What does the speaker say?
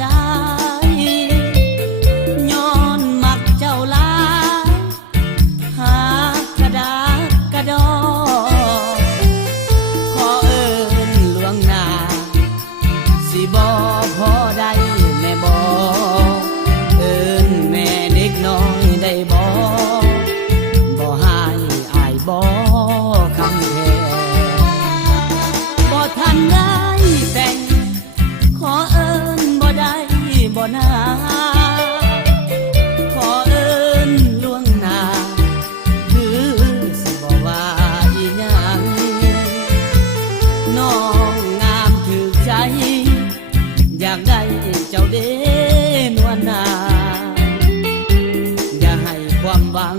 ได้ย้อนมักเจ้าลาหากระดากระดอขอเอิ้นหลวงหน้าสิบ่พอได้แม่บ่เอิ้นแม่เด็กน้อยได้บ่บ่ให้อายบ่คำแพงบ่ทันได้แต่งขอเอิ้นบ่ได้บ่นาขอเอิ้นล่วงหน้าคือสิบ่ว่าอีหยังน้องงามถึกใจอยากได้เจ้าเด้นวลนาอย่าให้ความหวัง